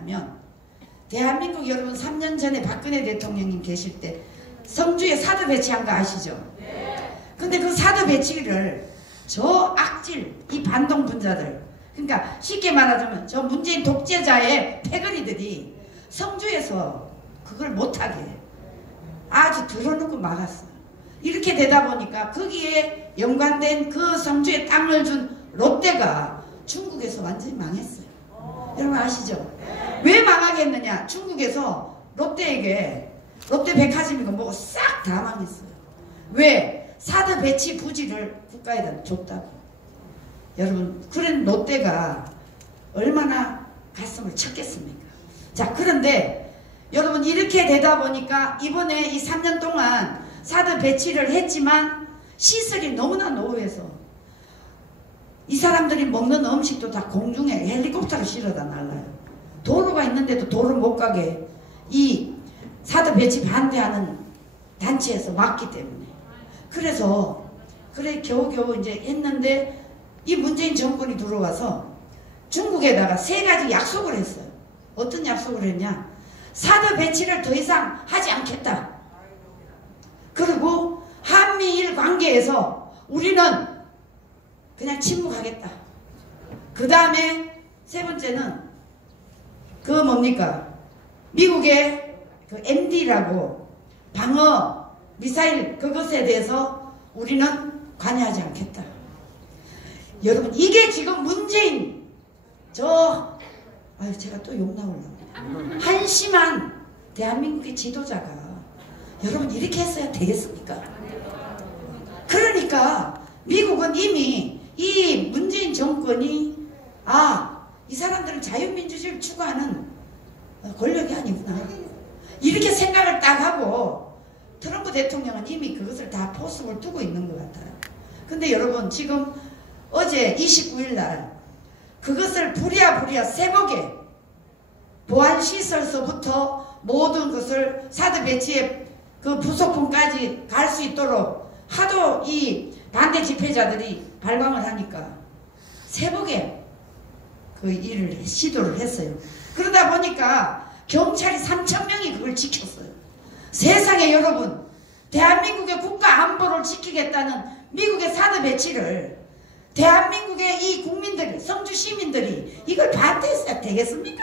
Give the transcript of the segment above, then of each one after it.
하면 대한민국 여러분 3년 전에 박근혜 대통령님 계실 때 성주에 사드 배치한 거 아시죠? 근데 그 사드 배치를 저 악질 이 반동 분자들, 그러니까 쉽게 말하자면 저 문재인 독재자의 패거리들이 성주에서 그걸 못하게 아주 들어놓고 막았어요. 이렇게 되다 보니까 거기에 연관된 그 성주에 땅을 준 롯데가 중국에서 완전히 망했어요. 여러분 아시죠? 왜 망하게 했느냐? 중국에서 롯데에게 롯데 백화점이고 뭐고 싹 다 망했어요. 왜? 사드 배치 부지를 국가에다 줬다고. 여러분, 그런 롯데가 얼마나 가슴을 쳤겠습니까? 자, 그런데 여러분 이렇게 되다 보니까 이번에 이 3년 동안 사드 배치를 했지만 시설이 너무나 노후해서 이 사람들이 먹는 음식도 다 공중에 헬리콥터로 실어다 날라요. 도로가 있는데도 도로 못 가게 이 사드 배치 반대하는 단체에서 막기 때문에. 그래서 그래 겨우겨우 이제 했는데 이 문재인 정권이 들어와서 중국에다가 3가지 약속을 했어요. 어떤 약속을 했냐? 사드 배치를 더 이상 하지 않겠다. 그리고 한미일 관계에서 우리는 그냥 침묵하겠다. 그 다음에 3번째는 그 뭡니까? 미국의 그 MD라고 방어 미사일 그것에 대해서 우리는 관여하지 않겠다. 여러분 이게 지금 문재인 제가 또 욕 나오려고 한심한 대한민국의 지도자가 여러분 이렇게 했어야 되겠습니까? 그러니까 미국은 이미 이 문재인 정권이 이 사람들은 자유민주주의를 추구하는 권력이 아니구나 이렇게 생각을 딱 하고 트럼프 대통령은 이미 그것을 다 포석을 두고 있는 것 같아요. 근데 여러분 지금 어제 29일 날 그것을 부랴부랴 새벽에 보안시설서부터 모든 것을 사드 배치의 그 부속품까지 갈 수 있도록 하도 이 반대 집회자들이 발광을 하니까 새벽에 그 일을 시도를 했어요. 그러다 보니까 경찰이 3,000명이 그걸 지켰어요. 세상에 여러분 대한민국의 국가 안보를 지키겠다는 미국의 사드 배치를 대한민국의 이 국민들 성주 시민들이 이걸 반대했어야 되겠습니까?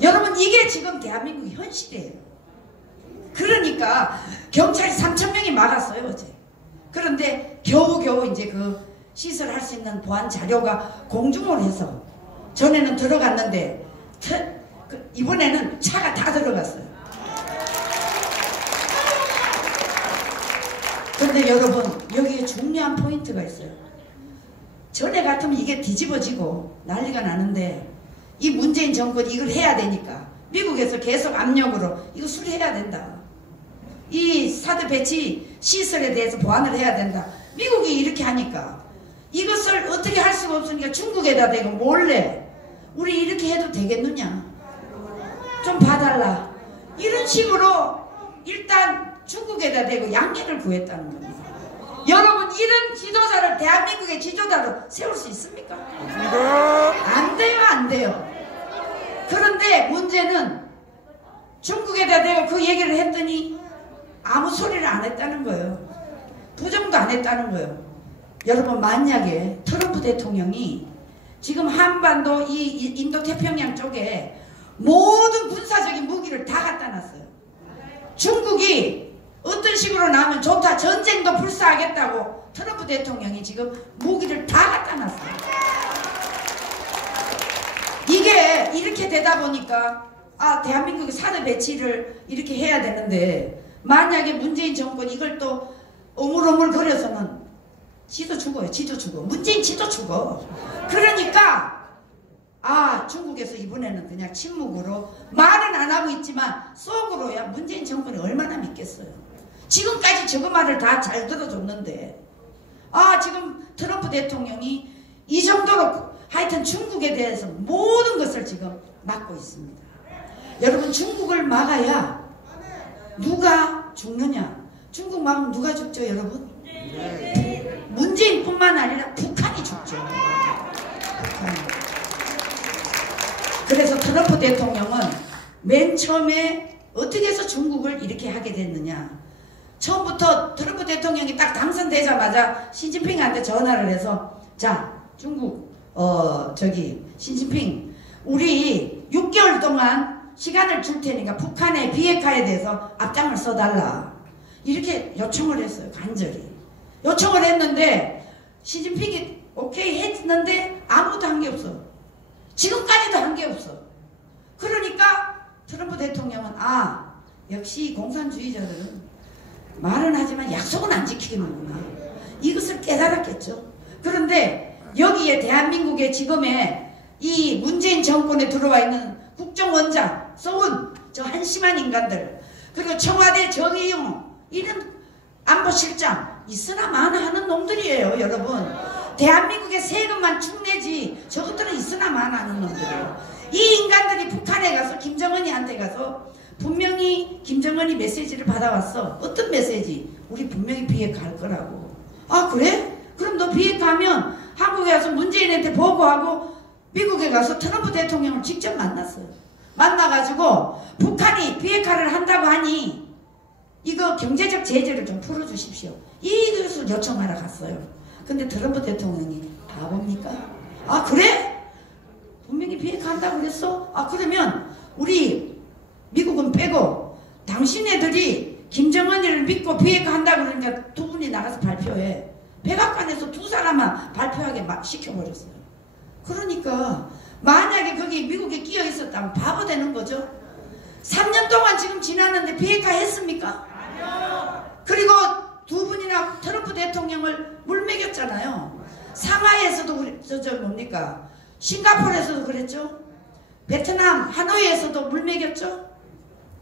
여러분 이게 지금 대한민국의 현실이에요. 그러니까 경찰이 3,000명이 막았어요 어제. 그런데 겨우겨우 이제 그 시설할 수 있는 보안 자료가 공중을 해서 전에는 들어갔는데 이번에는 차가 다 들어갔어요. 그런데 여러분 여기에 중요한 포인트가 있어요. 전에 같으면 이게 뒤집어지고 난리가 나는데 이 문재인 정권이 이걸 해야 되니까 미국에서 계속 압력으로 이거 수리해야 된다. 이 사드 배치 시설에 대해서 보완을 해야 된다. 미국이 이렇게 하니까 이것을 어떻게 할 수가 없으니까 중국에다 대고 몰래 우리 이렇게 해도 되겠느냐 좀 봐달라 이런 식으로 일단 중국에다 대고 양해를 구했다는 겁니다. 여러분 이런 지도자를 대한민국의 지도자로 세울 수 있습니까? 안 돼요 안 돼요. 그런데 문제는 중국에다 대고 그 얘기를 했더니 아무 소리를 안 했다는 거예요. 부정도 안 했다는 거예요. 여러분 만약에 트럼프 대통령이 지금 한반도 이 인도태평양 쪽에 모든 군사적인 무기를 다 갖다 놨어요. 중국이 어떤 식으로 나오면 좋다 전쟁도 불사하겠다고 트럼프 대통령이 지금 무기를 다 갖다 놨어요. 이게 이렇게 되다 보니까 대한민국의 사드 배치를 이렇게 해야 되는데 만약에 문재인 정권이 이걸 또 오물오물 거려서는 지도 죽어요. 지도 죽어. 문재인 지도 죽어. 그러니까 중국에서 이번에는 그냥 침묵으로 말은 안 하고 있지만 속으로야 문재인 정권이 얼마나 믿겠어요. 지금까지 저거 말을 다 잘 들어줬는데 지금 트럼프 대통령이 이 정도로 하여튼 중국에 대해서 모든 것을 지금 막고 있습니다. 여러분 중국을 막아야 누가 죽느냐? 중국 막으면 누가 죽죠 여러분? 문재인뿐만 아니라 북한이 죽죠. 북한이. 그래서 트럼프 대통령은 맨 처음에 어떻게 해서 중국을 이렇게 하게 됐느냐. 처음부터 트럼프 대통령이 딱 당선되자마자 시진핑한테 전화를 해서 자, 중국 시진핑 우리 6개월 동안 시간을 줄 테니까 북한의 비핵화에 대해서 앞장을 써달라. 이렇게 요청을 했어요. 간절히. 요청을 했는데 시진핑이 오케이 했는데 아무도 한 게 없어. 지금까지도 한 게 없어. 그러니까 트럼프 대통령은 역시 공산주의자들은 말은 하지만 약속은 안 지키는구나. 이것을 깨달았겠죠. 그런데 여기에 대한민국의 지금의 이 문재인 정권에 들어와 있는 국정원장, 서훈, 저 한심한 인간들, 그리고 청와대 정의용, 이런 안보실장, 있으나 마나 하는 놈들이에요, 여러분. 대한민국의 세금만 축내지 저것들은 있으나 마나 하는 놈들이에요. 이 인간들이 북한에 가서 김정은이한테 가서 분명히 김정은이 메시지를 받아왔어. 어떤 메시지? 우리 분명히 비핵화할 거라고. 아 그래? 그럼 너 비핵화하면 한국에 와서 문재인한테 보고하고 미국에 가서 트럼프 대통령을 직접 만났어요. 만나가지고 북한이 비핵화를 한다고 하니 이거 경제적 제재를 좀 풀어주십시오. 이것을 요청하러 갔어요. 근데 트럼프 대통령이 바보입니까? 아 그래? 분명히 비핵화한다고 그랬어? 아 그러면 우리 미국은 빼고 당신네들이 김정은이를 믿고 비핵화한다고 그러니까 두 분이 나가서 발표해. 백악관에서 두 사람만 발표하게 시켜버렸어요. 그러니까 만약에 거기 미국에 끼어 있었다면 바보 되는 거죠. 3년 동안 지금 지났는데 비핵화 했습니까? 아니요. 그리고 두 분이나 트럼프 대통령을 물먹였잖아요. 상하이에서도 뭡니까? 싱가포르에서도 그랬죠. 베트남 하노이에서도 물먹였죠.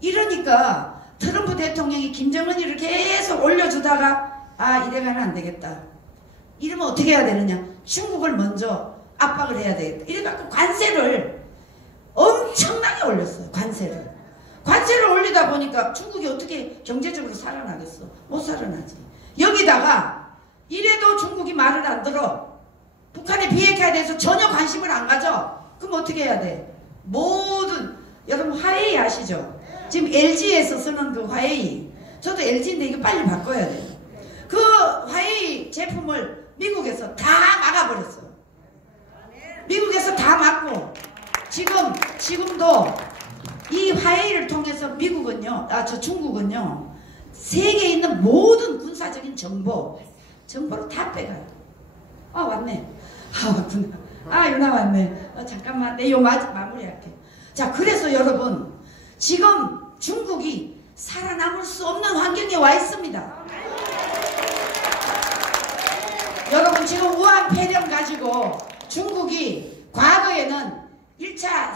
이러니까 트럼프 대통령이 김정은이를 계속 올려주다가 이래가면 안 되겠다. 이러면 어떻게 해야 되느냐. 중국을 먼저 압박을 해야 되겠다. 이래갖고 관세를 엄청나게 올렸어요. 관세를 올리다 보니까 중국이 어떻게 경제적으로 살아나겠어. 못 살아나지. 여기다가 이래도 중국이 말을 안 들어. 북한의 비핵화에 대해서 전혀 관심을 안 가져. 그럼 어떻게 해야 돼? 모든 여러분 화웨이 아시죠? 지금 LG에서 쓰는 그 화웨이, 저도 LG인데 이거 빨리 바꿔야 돼요. 그 화웨이 제품을 미국에서 다 막아버렸어요. 미국에서 다 막고 지금도 이 화웨이를 통해서 중국은요 세계에 있는 모든 군사적인 정보를 다 빼가요. 왔네. 왔구나. 유나 왔네. 잠깐만, 내 요 마무리할게. 자, 그래서 여러분, 지금 중국이 살아남을 수 없는 환경에 와 있습니다. 여러분, 지금 우한 폐렴 가지고 중국이 과거에는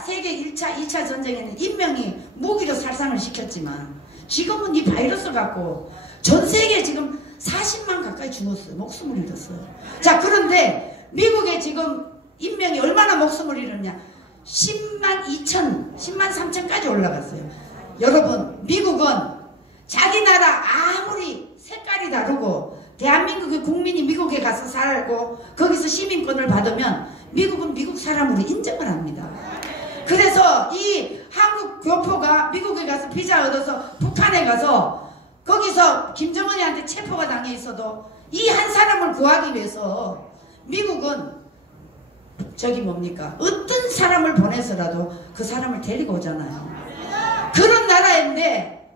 세계 1차, 2차 전쟁에는 인명이 무기로 살상을 시켰지만 지금은 이 바이러스 갖고 전 세계에 지금 40만 가까이 죽었어요. 목숨을 잃었어요. 자, 그런데 미국에 지금 인명이 얼마나 목숨을 잃었냐. 10만 3천까지 올라갔어요. 여러분, 미국은 자기 나라 아무리 색깔이 다르고 대한민국의 국민이 미국에 가서 살고 거기서 시민권을 받으면 미국은 미국 사람으로 인정을 합니다. 그래서 이 한국 교포가 미국에 가서 비자 얻어서 북한에 가서 거기서 김정은이한테 체포가 당해 있어도 이 한 사람을 구하기 위해서 미국은 어떤 사람을 보내서라도 그 사람을 데리고 오잖아요. 그런 나라인데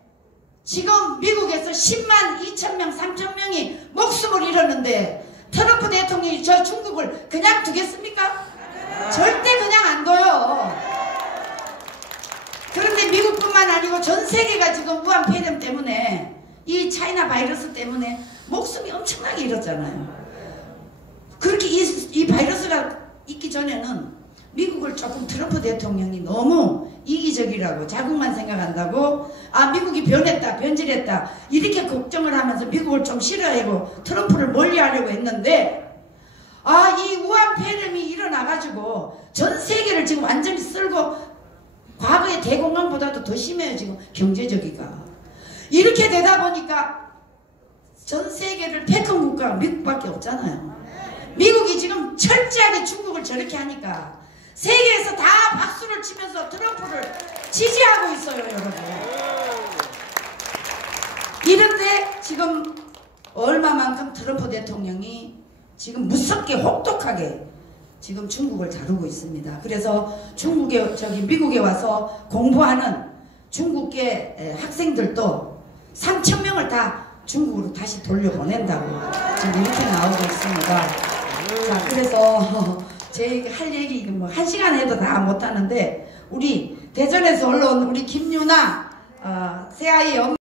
지금 미국에서 10만 2천명 3천명이 목숨을 잃었는데 트럼프 대통령이 저 중국을 그냥 두겠습니까? 절대 그냥 안 둬요. 그런데 미국뿐만 아니고 전 세계가 지금 우한 폐렴 때문에 이 차이나 바이러스 때문에 목숨이 엄청나게 잃었잖아요. 그렇게 이 바이러스가 있기 전에는 미국을 조금 트럼프 대통령이 너무 이기적이라고 자국만 생각한다고 미국이 변질했다 이렇게 걱정을 하면서 미국을 좀 싫어하고 트럼프를 멀리하려고 했는데 이 우한 폐렴이 일어나가지고 전 세계를 지금 완전히 쓸고 과거의 대공황보다도 더 심해요. 지금 경제적이가 이렇게 되다 보니까 전 세계를 패권 국가가 미국밖에 없잖아요. 미국이 지금 철저하게 중국을 저렇게 하니까 세계에서 다 박수를 치면서 지지하고 있어요, 여러분. 이런데 지금 얼마만큼 트럼프 대통령이 지금 무섭게 혹독하게 지금 중국을 다루고 있습니다. 그래서 미국에 와서 공부하는 중국계 학생들도 3,000명을 다 중국으로 다시 돌려보낸다고 지금 이렇게 나오고 있습니다. 자, 그래서 제 할 얘기 뭐 1시간 해도 다 못하는데, 우리 대전에서 올라온 우리 김유나 새아이 엄마